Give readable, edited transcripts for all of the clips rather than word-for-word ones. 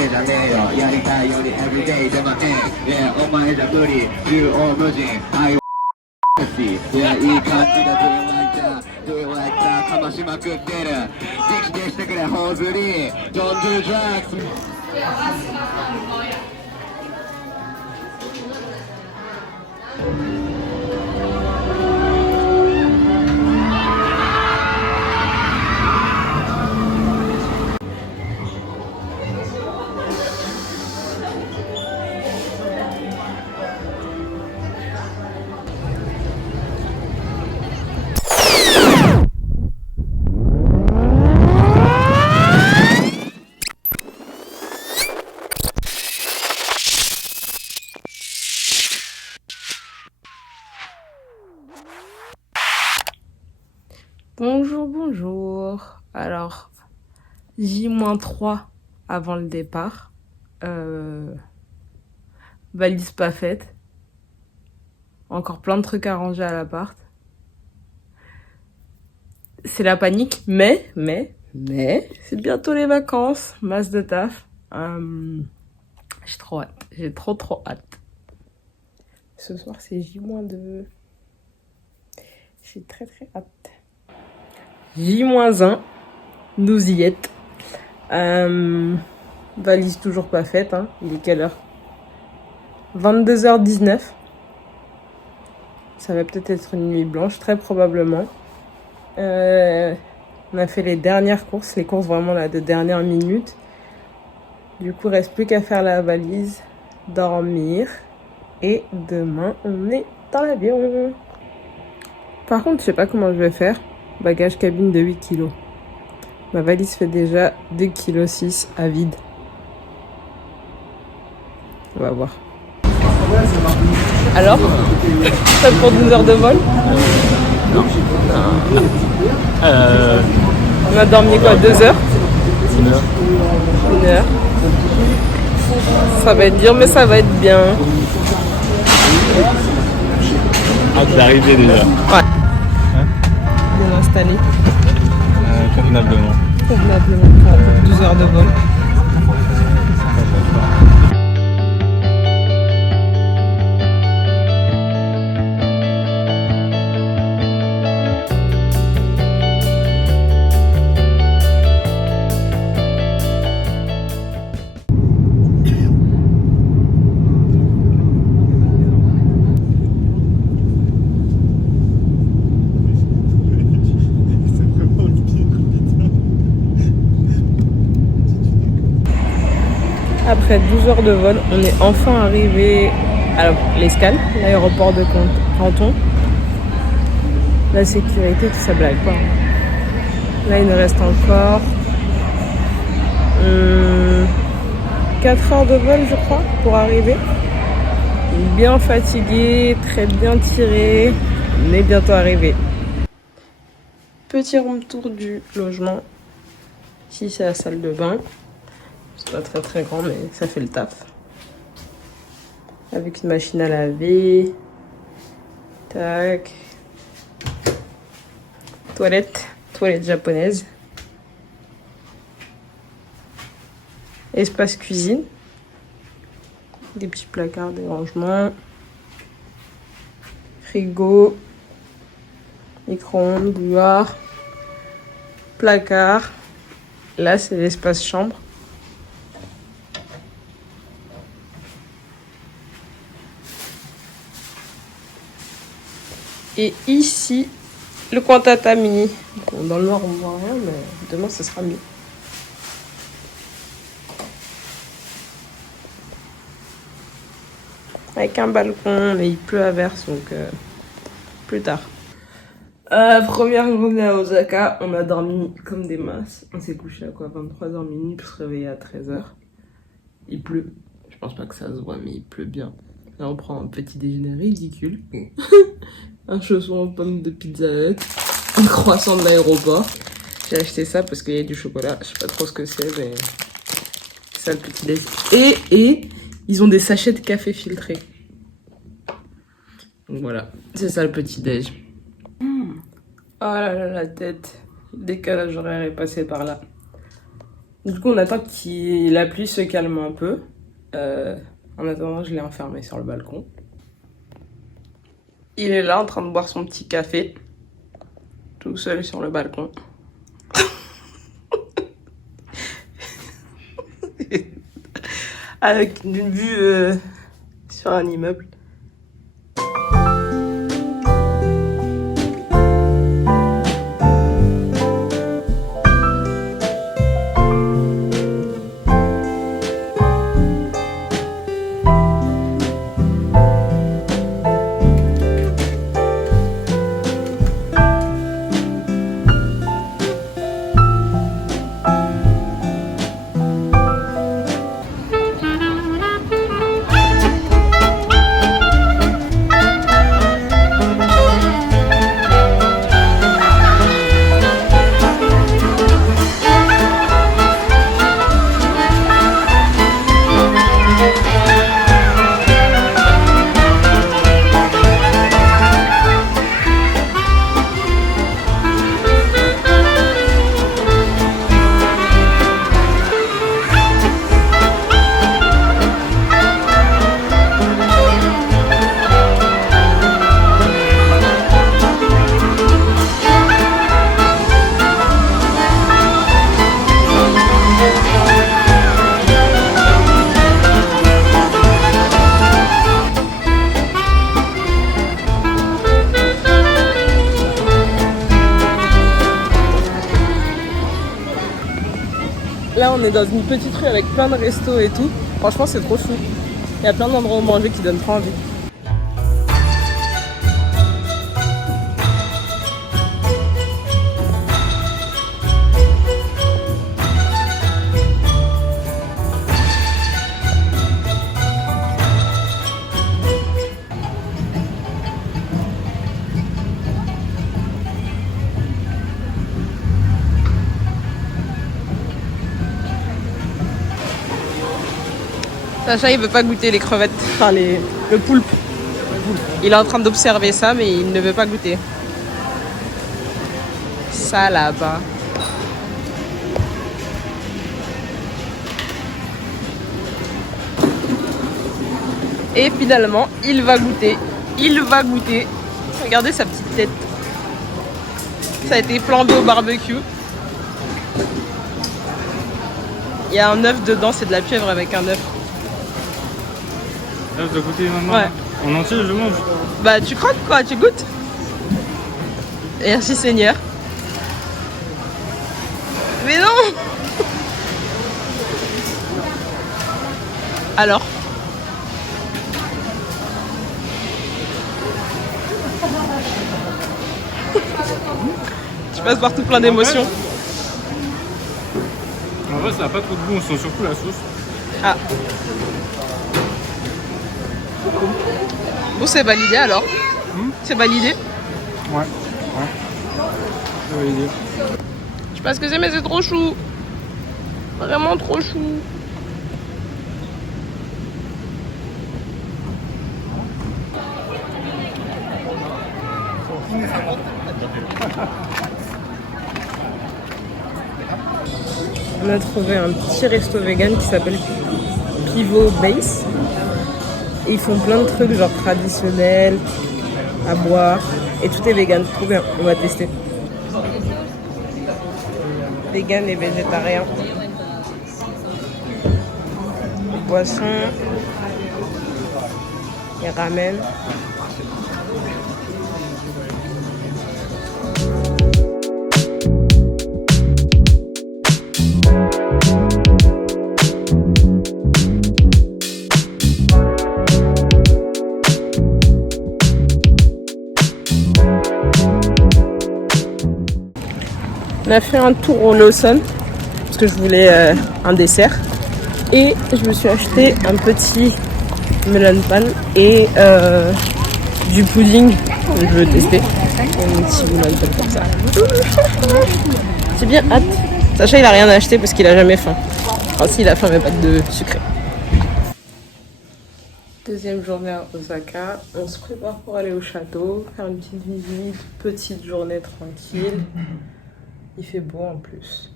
けじゃねえよやりたいより everyday でまねえ、お前じゃ無理縦横無尽Iいやいい感じだ Do it like that かましまくってる激励してくれホーズリー Don't do drugs Bonjour, bonjour. Alors, J-3 avant le départ. Valise pas faite. Encore plein de trucs à ranger à l'appart. C'est la panique, mais, c'est bientôt les vacances. Masse de taf. J'ai trop hâte. J'ai trop hâte. Ce soir, c'est J-2. J'ai très hâte. J-1, nous y êtes. Valise toujours pas faite, hein. Il est quelle heure? 22h19. Ça va peut-être être une nuit blanche, très probablement. On a fait les dernières courses, les courses vraiment là de dernière minute. Du coup, il reste plus qu'à faire la valise, dormir. Et demain, on est dans l'avion. Par contre, je sais pas comment je vais faire. Bagage cabine de 8 kg. Ma valise fait déjà 2,6 kg à vide. On va voir. Alors, prêt pour 12 heures de vol? Non. On a dormi quoi, 2 heures? 1 heure. Ça va être dur, mais ça va être bien. Hâte d'arriver déjà. Ouais. Bien installé. Convenablement. Convenablement pour 12 heures de vol. Après 12 heures de vol, on est enfin arrivé à l'Escale, l'aéroport de Canton. La sécurité, tout ça blague pas. Là, il nous reste encore 4 heures de vol, je crois, pour arriver. Bien fatigué, très bien tiré. On est bientôt arrivé. Petit room tour du logement. Ici, c'est la salle de bain. C'est pas très grand, mais ça fait le taf. Avec une machine à laver. Tac. Toilette japonaise. Espace cuisine. Des petits placards, des rangements. Frigo. Micro-ondes, bouilloire. Placard. Là, c'est l'espace chambre. Et ici, le coin tatami. Bon, dans le noir, on ne voit rien, mais demain, ce sera mieux. Avec un balcon, mais il pleut à verse, donc plus tard. Première journée à Osaka, on a dormi comme des masses. On s'est couché à quoi, 23h minuit, pour se réveiller à 13h. Il pleut. Je pense pas que ça se voit, mais il pleut bien. Là, on prend un petit déjeuner ridicule. Un chausson aux pommes de Pizza Hut. Un croissant de l'aéroport. J'ai acheté ça parce qu'il y a du chocolat. Je sais pas trop ce que c'est, mais c'est ça le petit déj. Et ils ont des sachets de café filtré. Donc voilà, c'est ça le petit déj. Oh là là, la tête. Le décalage horaire est passé par là. Du coup, on attend que la pluie se calme un peu. En attendant, je l'ai enfermé sur le balcon. Il est là en train de boire son petit café, tout seul sur le balcon. Avec une vue sur un immeuble. Là, on est dans une petite rue avec plein de restos et tout. Franchement, c'est trop chou. Il y a plein d'endroits où manger qui donnent trop envie. Sacha, il veut pas goûter les crevettes, enfin le poulpe. Il est en train d'observer ça, mais il ne veut pas goûter. Ça là-bas. Et finalement, il va goûter. Il va goûter. Regardez sa petite tête. Ça a été flambé au barbecue. Il y a un œuf dedans, c'est de la pieuvre avec un œuf. Là, je dois goûter maintenant. Ouais. En entier, je mange. Bah, tu croques quoi, tu goûtes? Merci Seigneur. Mais non! Alors? Tu passes par tout plein d'émotions. En vrai, ça n'a pas trop de goût, on sent surtout la sauce. Ah. Bon, c'est validé alors. C'est validé. Ouais. C'est validé. Je sais pas ce que c'est, mais c'est trop chou. Vraiment trop chou. On a trouvé un petit resto vegan qui s'appelle Pivot Base. Et ils font plein de trucs genre traditionnels, à boire. Et tout est vegan, trop bien, on va tester. Vegan et végétarien. Boisson. Et ramen. On a fait un tour au Lawson parce que je voulais un dessert et je me suis acheté un petit melon pan et du pudding que je veux tester. Un petit melon pan comme ça. J'ai bien hâte. Sacha il a rien acheté parce qu'il a jamais faim. Enfin si, il a faim mais pas de sucré. Deuxième journée à Osaka, on se prépare pour aller au château, faire une petite visite, petite journée tranquille. Il fait beau en plus.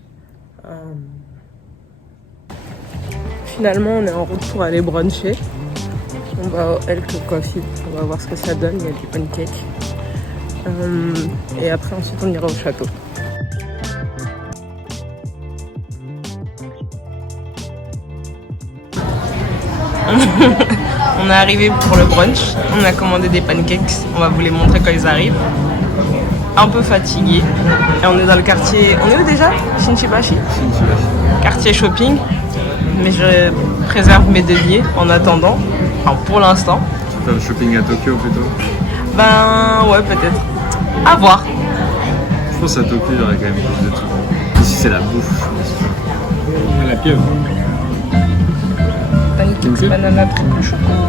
Finalement, on est en route pour aller bruncher. On va au Elk Coffee. On va voir ce que ça donne. Il y a du pancake. Et après, ensuite, on ira au château. On est arrivé pour le brunch. On a commandé des pancakes. On va vous les montrer quand ils arrivent. Un peu fatigué. Et on est dans le quartier. On est où déjà? Shinshibashi. Quartier shopping. Mais je préserve mes deniers en attendant. Enfin, pour l'instant. Tu fais le shopping à Tokyo plutôt? Ben ouais, peut-être. À voir. Je pense à Tokyo, il y aurait quand même plus de trucs. Ici, c'est la bouffe, je pense. La pieuvre. Pancakes, banana, triple chocolat.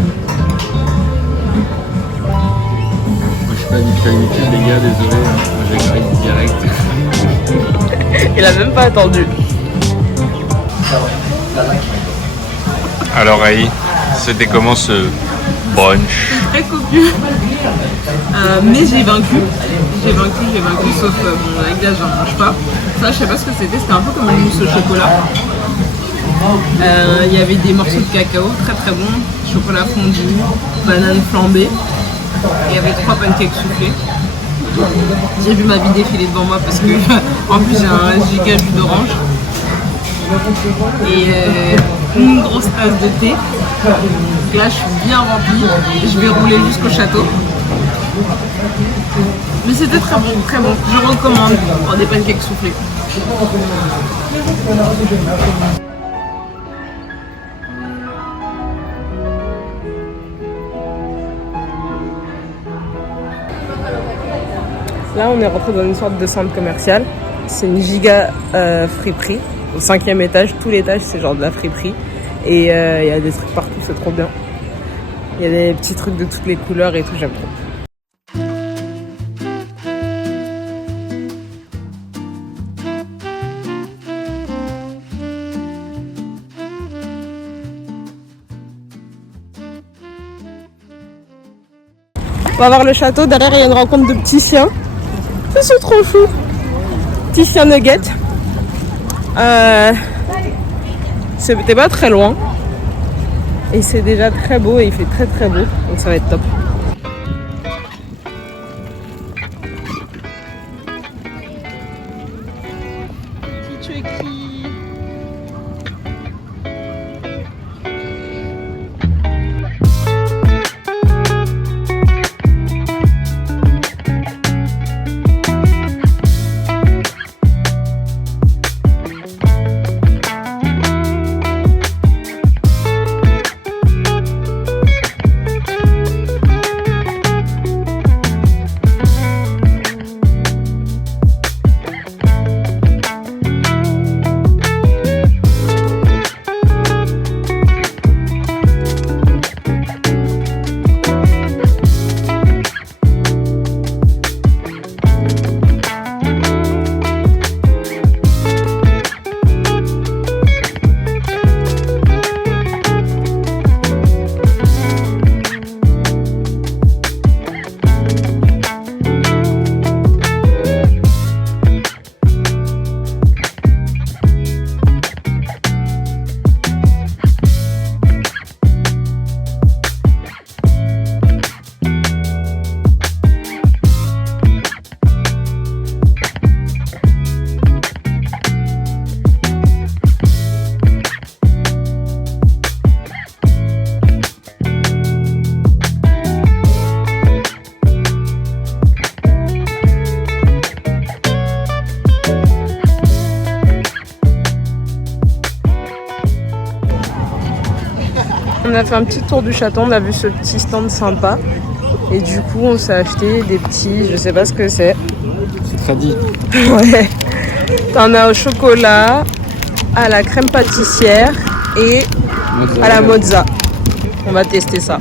Moi, je suis pas habitué, les gars, désolé. Hein. Moi, j'arrive direct. Il a même pas attendu. Alors, Aïe, c'était comment ce brunch? Très copieux. Mais j'ai vaincu. J'ai vaincu, sauf bon, la glace, j'en mange pas. Ça, je sais pas ce que c'était un peu comme une mousse au chocolat. Il y avait des morceaux de cacao, très très bon, chocolat fondu, banane flambée. Et il y avait 3 pancakes soufflés. J'ai vu ma vie défiler devant moi parce que en plus j'ai un giga jus d'orange. Et une grosse tasse de thé. Donc là je suis bien remplie. Je vais rouler jusqu'au château. Mais c'était très bon, très bon. Je recommande pour des pancakes soufflés. Là, on est rentré dans une sorte de centre commercial. C'est une giga friperie. Au 5e étage, tout l'étage, c'est genre de la friperie. Et il y a des trucs partout, c'est trop bien. Il y a des petits trucs de toutes les couleurs et tout, j'aime trop. On va voir le château. Derrière, il y a une rencontre de petits chiens. C'est trop chou. Petit chien nugget. C'était pas très loin. Et c'est déjà très beau et il fait très très beau. Donc ça va être top. Tu es qui? On a fait un petit tour du château, on a vu ce petit stand sympa. Et du coup, on s'est acheté des petits, je sais pas ce que c'est. C'est tradit. Ouais. T'en as au chocolat, à la crème pâtissière et à la mozza. On va tester ça.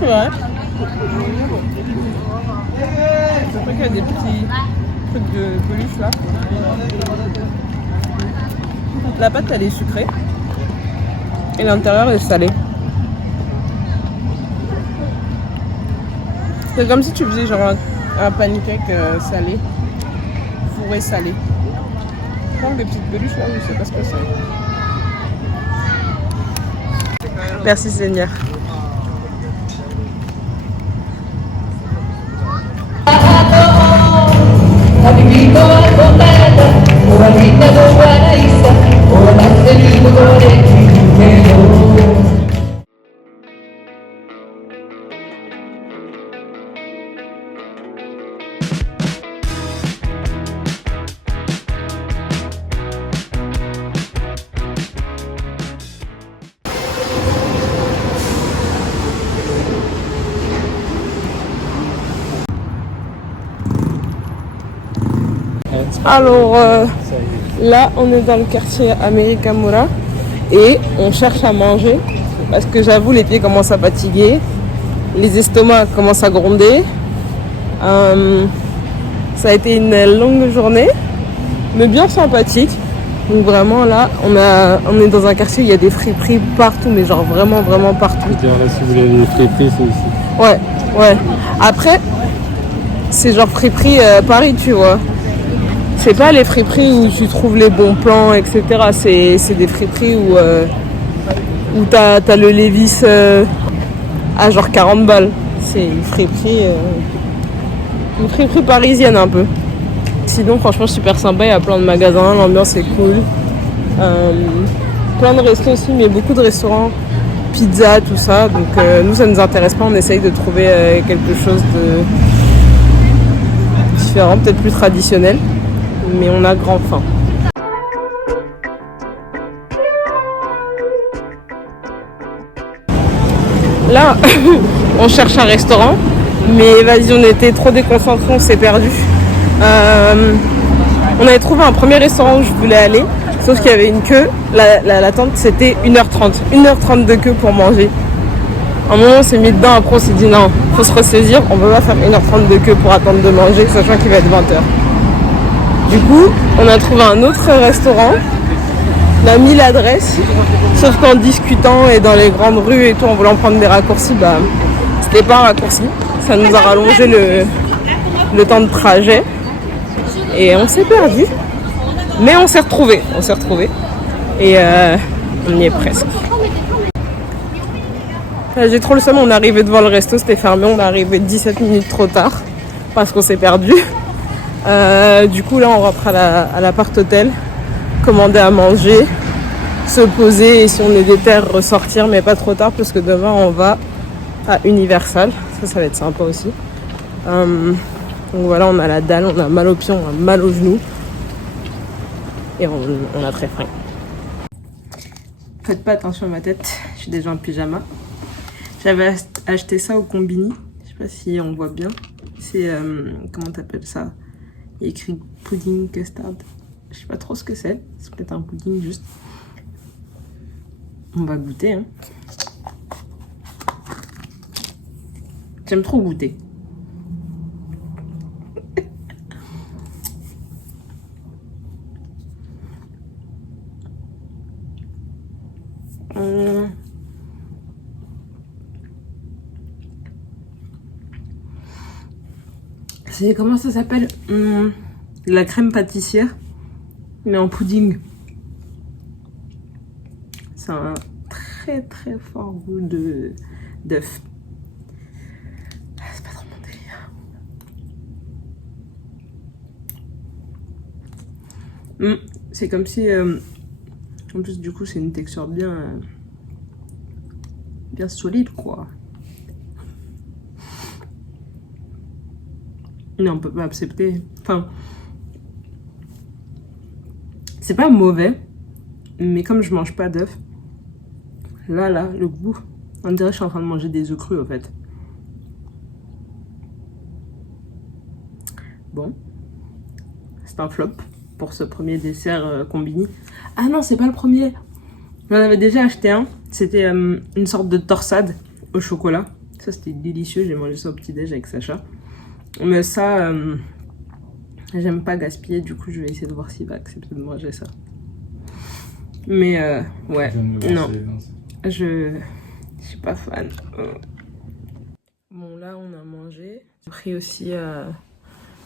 C'est vrai. Je crois qu'il y a des petits trucs de peluche là. La pâte elle est sucrée et l'intérieur est salé. C'est comme si tu faisais genre un pancake salé. fourré salé. Prendre des petites peluches là, je sais pas ce que c'est. Merci Seigneur. Alors là, on est dans le quartier Americamura et on cherche à manger parce que j'avoue, les pieds commencent à fatiguer, les estomacs commencent à gronder. Ça a été une longue journée, mais bien sympathique. Donc vraiment là, on est dans un quartier où il y a des friperies partout, mais genre vraiment partout. Là, si vous voulez des friperies, c'est ici. Ouais. Après, c'est genre friperie Paris, tu vois. C'est pas les friperies où tu trouves les bons plans, etc. C'est des friperies où t'as le Levi's à genre 40 balles. C'est une friperie parisienne un peu. Sinon, franchement, super sympa. Il y a plein de magasins, l'ambiance est cool. Plein de restos aussi, mais beaucoup de restaurants, pizza, tout ça. Donc nous, ça nous intéresse pas. On essaye de trouver quelque chose de différent, peut-être plus traditionnel. Mais on a grand faim. Là, on cherche un restaurant, mais vas-y, on était trop déconcentrés, on s'est perdu. On avait trouvé un premier restaurant où je voulais aller, sauf qu'il y avait une queue. L'attente, c'était 1h30. 1h30 de queue pour manger. À un moment, on s'est mis dedans, après on s'est dit non, faut se ressaisir, on peut pas faire 1h30 de queue pour attendre de manger, sachant qu'il va être 20h. Du coup, on a trouvé un autre restaurant, on a mis l'adresse, sauf qu'en discutant et dans les grandes rues et tout, en voulant prendre des raccourcis, c'était pas un raccourci. Ça nous a rallongé le temps de trajet et on s'est perdu. Mais on s'est retrouvés. Et on y est presque. J'ai trop le seum, on est arrivé devant le resto, c'était fermé, on est arrivé 17 minutes trop tard parce qu'on s'est perdu. Du coup là on rentre à l'appart-hôtel, commander à manger, se poser et si on est déter ressortir, mais pas trop tard parce que demain on va à Universal, ça va être sympa aussi. Donc voilà, on a la dalle, on a mal aux pieds, on a mal aux genoux et on a très faim. Faites pas attention à ma tête, je suis déjà en pyjama. J'avais acheté ça au Combini, je sais pas si on voit bien, c'est comment t'appelles ça? Il y a écrit pudding custard. Je sais pas trop ce que c'est peut-être un pudding juste. On va goûter. Hein. J'aime trop goûter. C'est comment ça s'appelle? La crème pâtissière, mais en pudding. C'est un très fort goût d'œuf. C'est pas trop mon délire. C'est comme si... en plus du coup c'est une texture bien solide quoi. Non, on peut pas accepter. Enfin, c'est pas mauvais, mais comme je mange pas d'œufs, là, le goût, on dirait que je suis en train de manger des œufs crus en fait. Bon, c'est un flop pour ce premier dessert Combini. Ah non, c'est pas le premier. J'en avais déjà acheté un. C'était une sorte de torsade au chocolat. Ça, c'était délicieux. J'ai mangé ça au petit-déj avec Sacha. Mais ça, j'aime pas gaspiller. Du coup, je vais essayer de voir s'il va accepter de manger ça. Mais ouais, non. Je suis pas fan. Bon, là, on a mangé. J'ai pris aussi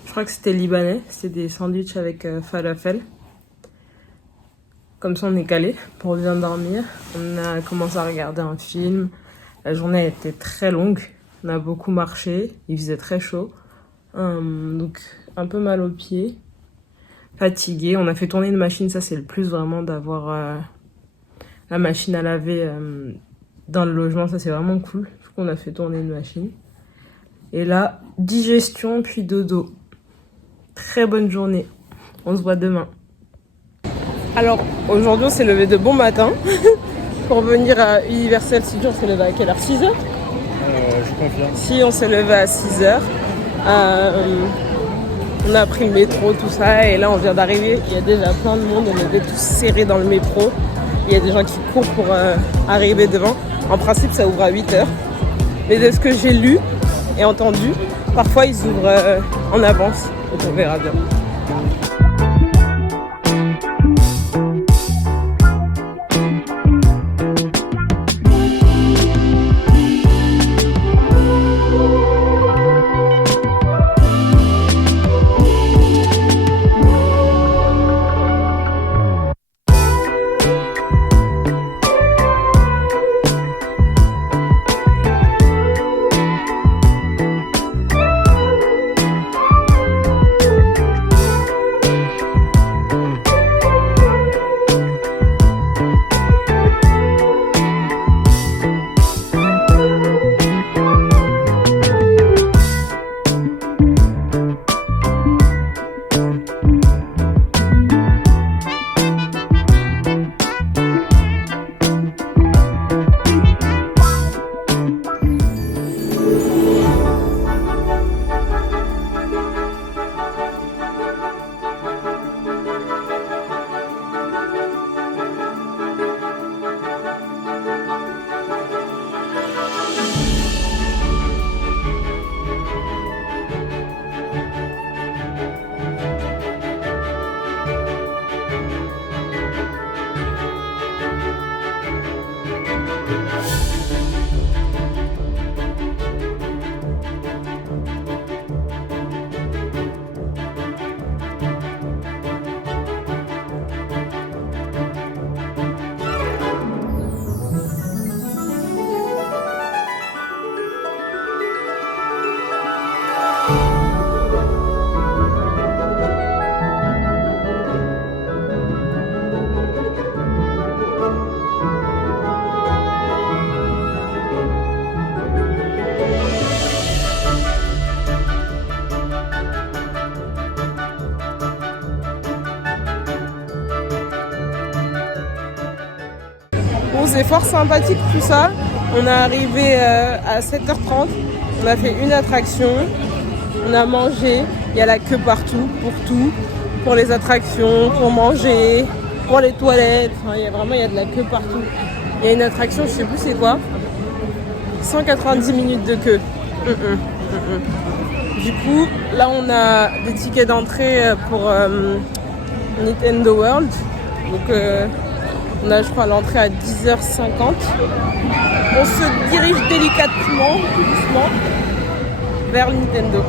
Je crois que c'était libanais. C'était des sandwichs avec falafel. Comme ça, on est calé pour bien dormir. On a commencé à regarder un film. La journée a été très longue. On a beaucoup marché. Il faisait très chaud. Donc, un peu mal aux pieds. Fatigué. On a fait tourner une machine. Ça, c'est le plus vraiment d'avoir la machine à laver dans le logement. Ça, c'est vraiment cool. Du coup, on a fait tourner une machine. Et là, digestion puis dodo. Très bonne journée. On se voit demain. Alors, aujourd'hui, on s'est levé de bon matin pour venir à Universal Studios. On s'est levé à quelle heure? 6h? Je confirme. Si, on s'est levé à 6h. On a pris le métro, tout ça. Et là, on vient d'arriver. Il y a déjà plein de monde. On était tous serrés dans le métro. Il y a des gens qui courent pour arriver devant. En principe, ça ouvre à 8h. Mais de ce que j'ai lu et entendu, parfois, ils ouvrent en avance. Donc, on verra bien. Bon, c'est fort sympathique tout ça. On est arrivé à 7h30. On a fait une attraction. On a mangé. Il y a la queue partout pour tout. Pour les attractions, pour manger, pour les toilettes. Enfin, il y a de la queue partout. Il y a une attraction, je sais plus c'est quoi. 190 minutes de queue. Du coup, là on a des tickets d'entrée pour Nintendo World. Donc on a je crois l'entrée à 10h50. On se dirige délicatement, tout doucement, vers Nintendo.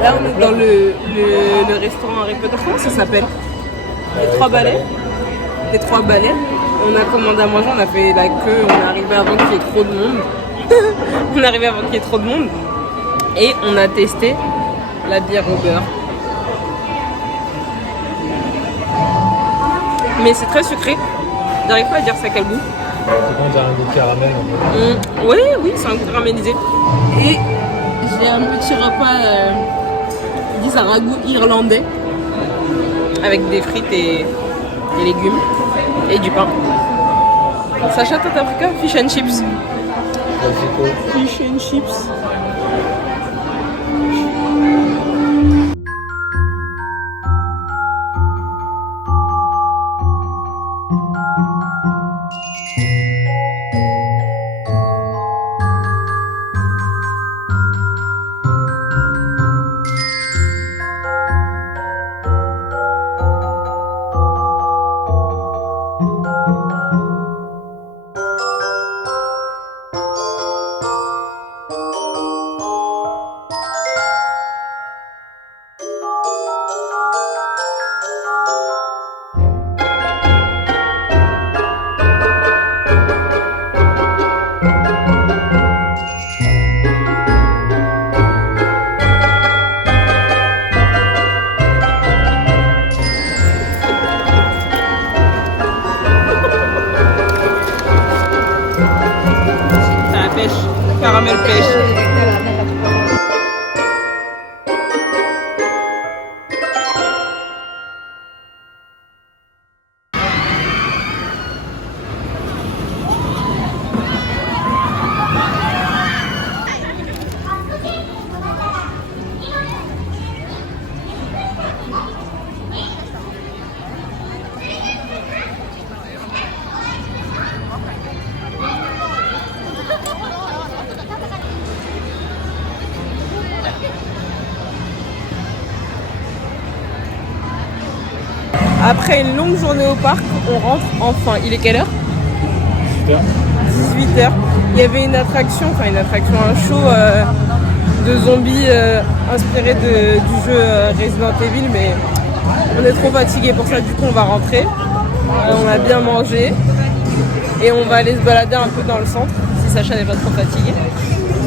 Là, on est dans le restaurant Harry Potter. Comment ça s'appelle? Les Trois Balais. Les Trois Balais. On a commandé à manger, on a fait la queue, on est arrivé avant qu'il y ait trop de monde. On est arrivé avant qu'il y ait trop de monde. Et on a testé la bière au beurre. Mais c'est très sucré. J'arrive pas à dire ça quel goût. C'est bon, t'as un goût de caramel en fait. Oui, c'est un goût caramélisé. Et j'ai un petit repas, ils disent un ragoût irlandais, avec des frites et des légumes et du pain. Sacha, toi t'as pris quoi? Fish and chips. Fish and chips. Caramel pêche. Après une longue journée au parc, on rentre enfin. Il est quelle heure? 18h. Il y avait un show de zombies inspiré du jeu Resident Evil, mais on est trop fatigué pour ça, du coup on va rentrer. On a bien mangé et on va aller se balader un peu dans le centre, si Sacha n'est pas trop fatigué.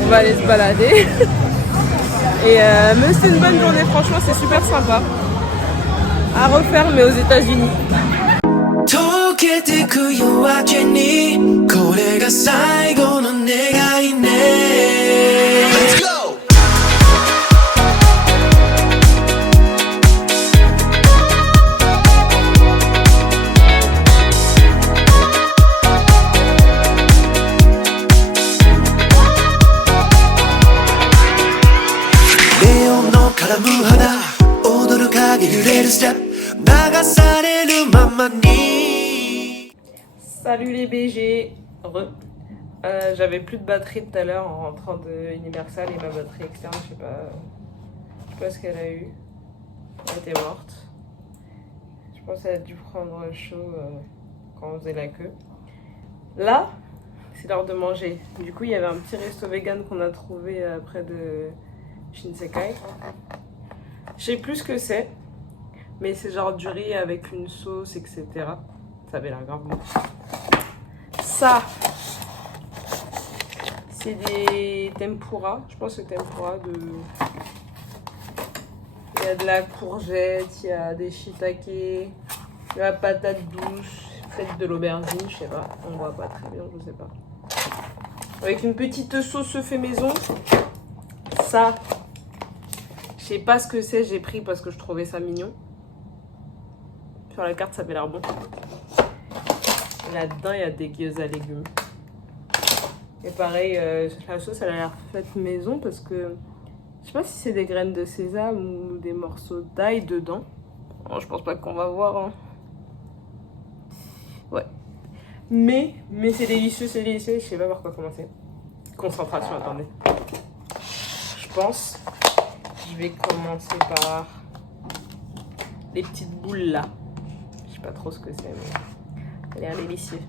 On va aller se balader. Et même si c'est une bonne journée, franchement c'est super sympa. À refaire, mais aux États-Unis. Let's go! Neon no karamu hana, odoru kage yureru step. Salut les BG. J'avais plus de batterie tout à l'heure en rentrant de Universal et ma batterie externe, je sais pas ce qu'elle a eu. Elle était morte. Je pense qu'elle a dû prendre chaud quand on faisait la queue. Là, c'est l'heure de manger. Du coup, il y avait un petit resto vegan qu'on a trouvé près de Shinsekai. Je sais plus ce que c'est. Mais c'est genre du riz avec une sauce, etc. Ça avait l'air grave bon. Ça, c'est des tempura. Je pense que c'est tempura de... Il y a de la courgette, il y a des shiitake, de la patate douce. Peut-être de l'aubergine, je sais pas. On voit pas très bien, je sais pas. Avec une petite sauce fait maison. Ça, je sais pas ce que c'est, j'ai pris parce que je trouvais ça mignon. Sur la carte, ça avait l'air bon. Là-dedans, il y a des gyoza légumes. Et pareil, la sauce, elle a l'air faite maison parce que je sais pas si c'est des graines de sésame ou des morceaux d'ail dedans. Oh, je pense pas qu'on va voir. Hein. Ouais. Mais c'est délicieux, je sais pas par quoi commencer. Concentration, attendez. Je pense que je vais commencer par les petites boules là. Je sais pas trop ce que c'est, mais ça a l'air délicieux.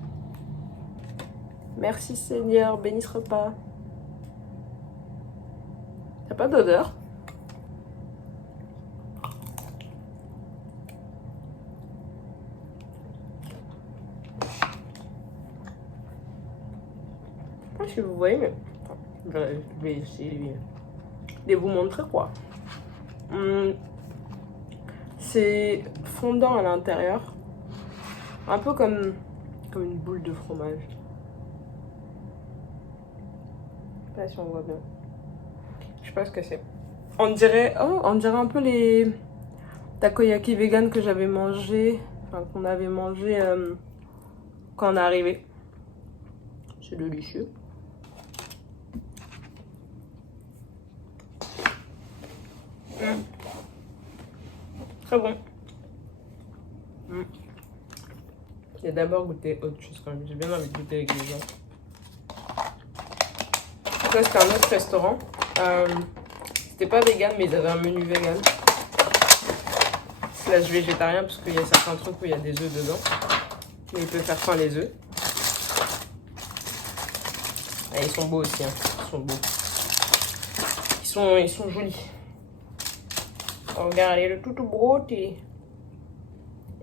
Merci Seigneur, bénis ce repas. T'as pas d'odeur? Je sais pas si vous voyez, mais je vais essayer de vous montrer quoi. C'est fondant à l'intérieur, un peu comme une boule de fromage. Je sais pas si on voit bien. Je sais pas ce que c'est. On dirait un peu les takoyaki vegan que j'avais mangé, enfin qu'on avait mangé quand on est arrivé. C'est délicieux. Très bon. J'ai d'abord goûté autre chose quand même. J'ai bien envie de goûter avec les gens. Ça, c'était un autre restaurant. C'était pas vegan, mais ils avaient un menu vegan. Slash végétarien, parce qu'il y a certains trucs où il y a des œufs dedans. Mais il peut faire faim les œufs. Ah, ils sont beaux aussi, hein. Ils sont beaux. Ils sont jolis. Regardez, le tout beauté.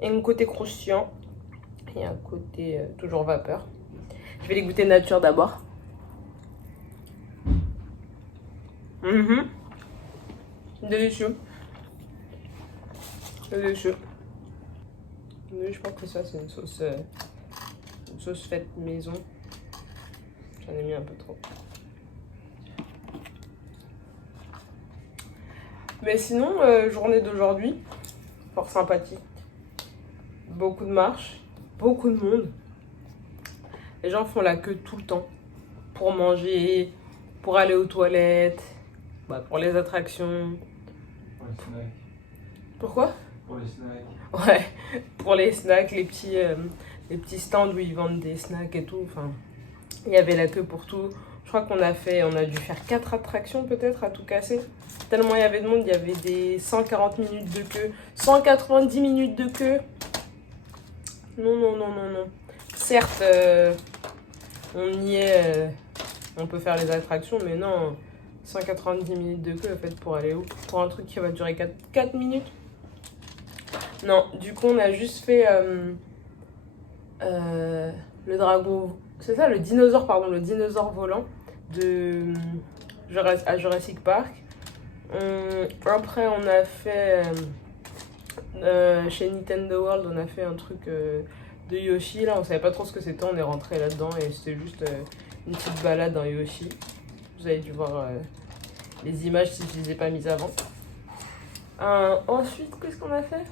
Et un côté croustillant. Et un côté toujours vapeur. Je vais les goûter nature d'abord. Délicieux. Délicieux. Mais je pense que ça, c'est une sauce faite maison. J'en ai mis un peu trop. Mais sinon, journée d'aujourd'hui, fort sympathique. Beaucoup de marches, beaucoup de monde. Les gens font la queue tout le temps pour manger, pour aller aux toilettes, pour les attractions. Pour les snacks. Pourquoi? Pour les snacks. Ouais, pour les snacks, les petits stands où ils vendent des snacks et tout. Enfin, il y avait la queue pour tout. Je crois qu'on a dû faire 4 attractions peut-être à tout casser. Tellement il y avait de monde, il y avait des 140 minutes de queue, 190 minutes de queue. Non. Certes, on y est, on peut faire les attractions, mais non, 190 minutes de queue en fait pour aller où? Pour un truc qui va durer 4 minutes? Non, du coup on a juste fait le dragon, c'est ça, le dinosaure volant à Jurassic Park. Après on a fait chez Nintendo World, on a fait un truc de Yoshi. Là on savait pas trop ce que c'était, on est rentré là-dedans et c'était juste une petite balade dans Yoshi. Vous avez dû voir les images si je les ai pas mises avant. Ensuite, qu'est-ce qu'on a fait?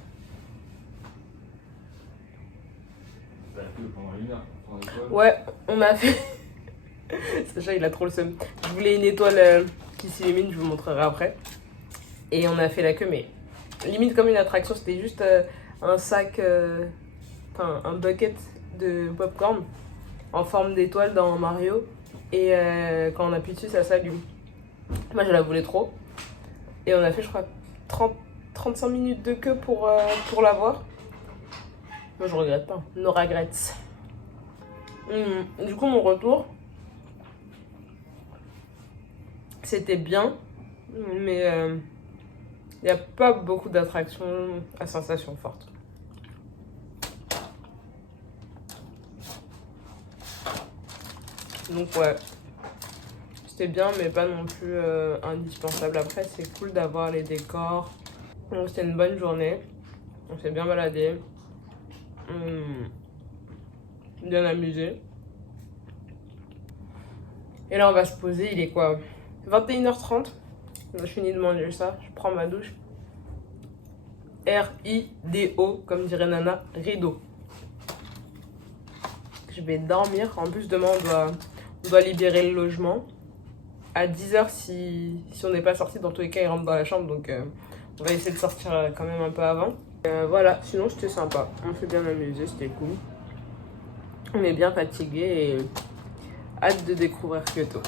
Pendant 1 heure. Ouais, on a fait... Sacha, il a trop le seum. Je voulais une étoile qui s'illumine, je vous montrerai après. Et on a fait la queue, mais limite comme une attraction, c'était juste un sac, un bucket de popcorn en forme d'étoile dans Mario. Et quand on appuie dessus, ça s'allume. Moi, je la voulais trop. Et on a fait, je crois, 35 minutes de queue pour l'avoir. Moi, je regrette pas. No regrets. Du coup, mon retour, c'était bien, mais il n'y a pas beaucoup d'attractions à sensation forte. Donc ouais, c'était bien, mais pas non plus indispensable. Après, c'est cool d'avoir les décors. Donc c'était une bonne journée. On s'est bien baladé. bien amusé. Et là on va se poser, il est quoi? 21h30. Je finis de manger ça, je prends ma douche. R-I-D-O, comme dirait Nana, rideau. Je vais dormir. En plus demain on doit libérer le logement. À 10h si on n'est pas sorti, dans tous les cas il rentre dans la chambre, donc on va essayer de sortir quand même un peu avant. Voilà, sinon c'était sympa, on s'est bien amusé, c'était cool. On est bien fatigué et hâte de découvrir Kyoto.